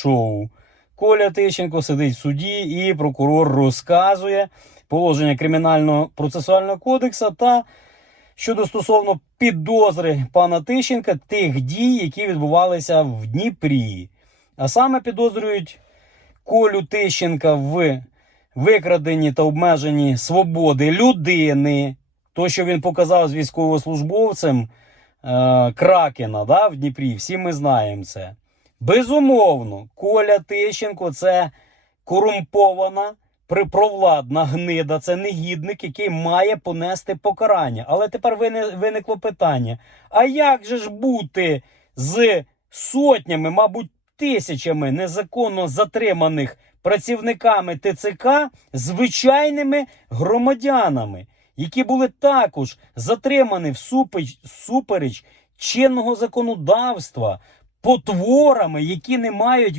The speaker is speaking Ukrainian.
шоу. Коля Тищенко сидить в суді, і прокурор розказує положення кримінального процесуального кодексу та щодо стосовно підозри пана Тищенка тих дій, які відбувалися в Дніпрі. А саме підозрюють Колю Тищенка в викраденні та обмеженні свободи людини. То, що він показав з військовослужбовцем е, Кракена да, в Дніпрі, всі ми знаємо це. Безумовно, Коля Тищенко це корумпована, припровладна гнида, це негідник, який має понести покарання. Але тепер виникло питання: а як же ж бути з сотнями, мабуть, тисячами незаконно затриманих працівниками ТЦК звичайними громадянами, які були також затримані всупереч, чинного законодавства, потворами, які не мають від